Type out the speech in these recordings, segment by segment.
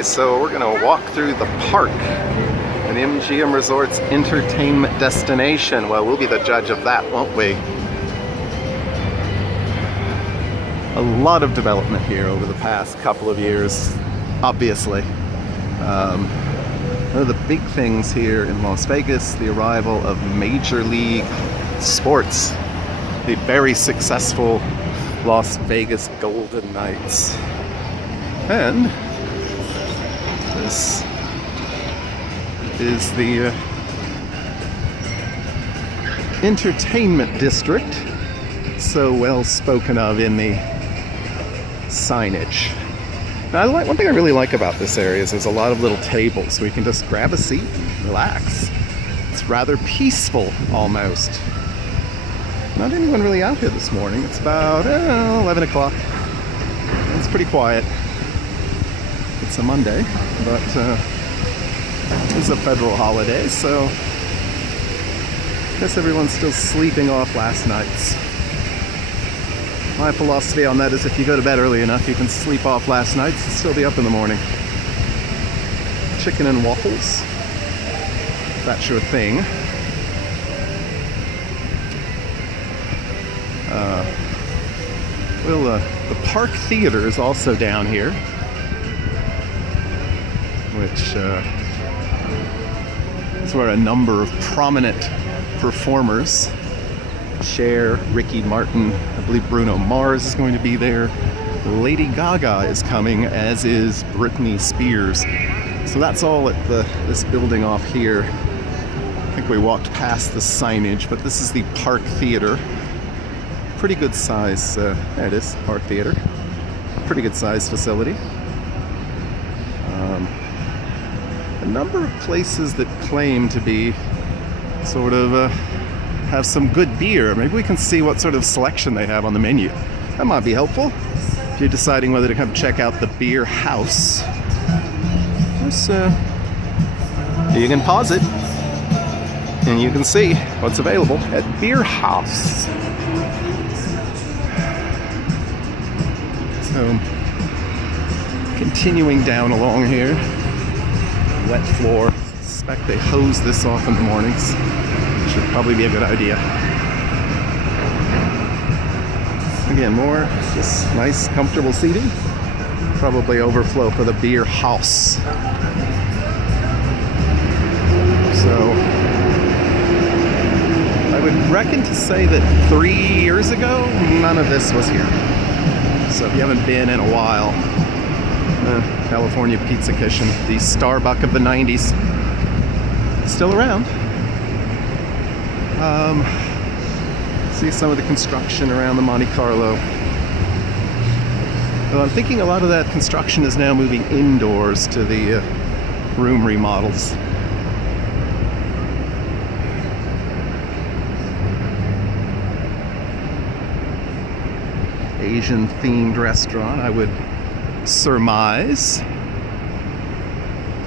Okay, so we're gonna walk through the park at MGM Resorts entertainment destination. Well, we'll be the judge of that, won't we? A lot of development here over the past couple of years, obviously. One of the big things here in Las Vegas, the arrival of Major League Sports, the very successful Las Vegas Golden Knights. And this is the entertainment district, so well spoken of in the signage. Now, one thing I really like about this area is there's a lot of little tables where you can just grab a seat and relax. It's rather peaceful, almost. Not anyone really out here this morning. It's about 11 o'clock. It's pretty quiet. It's a Monday, but it's a federal holiday, so I guess everyone's still sleeping off last night's. My philosophy on that is if you go to bed early enough, you can sleep off last night's and still be up in the morning. Chicken and waffles, if that's your thing. The Park Theater is also down here, which is where a number of prominent performers, Cher, Ricky Martin, I believe Bruno Mars is going to be there. Lady Gaga is coming, as is Britney Spears. So that's all at this building off here. I think we walked past the signage, but this is the Park Theater. Pretty good size, there it is, Park Theater. Pretty good size facility. A number of places that claim to be sort of have some good beer. Maybe we can see what sort of selection they have on the menu. That might be helpful if you're deciding whether to come check out the Beer House. You can pause it and you can see what's available at Beer House. So, continuing down along here, wet floor. Suspect they hose this off in the mornings. Should probably be a good idea. Again, more just nice, comfortable seating. Probably overflow for the Beer House. So, I would reckon to say that 3 years ago, none of this was here. So if you haven't been in a while, California Pizza Kitchen, the Starbucks of the 90s, still around. See some of the construction around the Monte Carlo. Well, I'm thinking a lot of that construction is now moving indoors to the room remodels. Asian themed restaurant, I would surmise.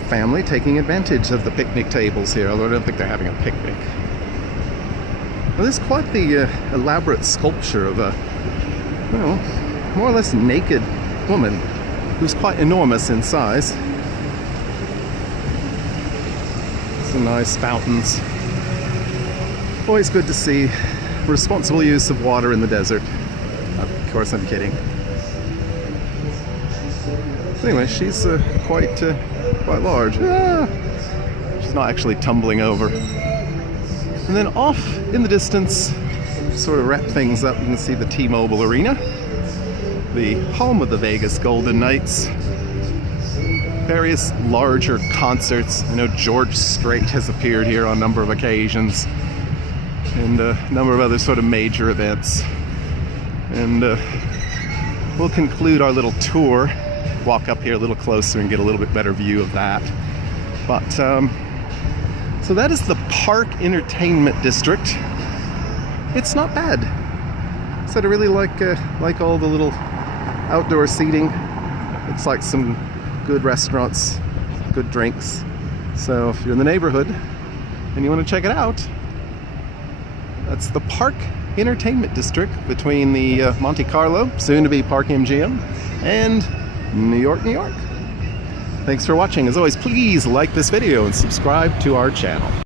Family taking advantage of the picnic tables here, although I don't think they're having a picnic. Well, there's quite the elaborate sculpture of a, well, more or less naked woman who's quite enormous in size. Some nice fountains. Always good to see responsible use of water in the desert. Of course, I'm kidding. Anyway, she's quite large. She's not actually tumbling over. And then off in the distance, sort of wrap things up, you can see the T-Mobile Arena, the home of the Vegas Golden Knights. Various larger concerts. I know George Strait has appeared here on a number of occasions, and a number of other sort of major events. And we'll conclude our little tour, walk up here a little closer and get a little bit better view of that. But so that is the Park Entertainment District. It's not bad. So I really like all the little outdoor seating. Looks like some good restaurants, good drinks. So if you're in the neighborhood and you want to check it out, that's the Park Entertainment District between the Monte Carlo, soon to be Park MGM, and New York, New York. Thanks for watching. As always, please like this video and subscribe to our channel.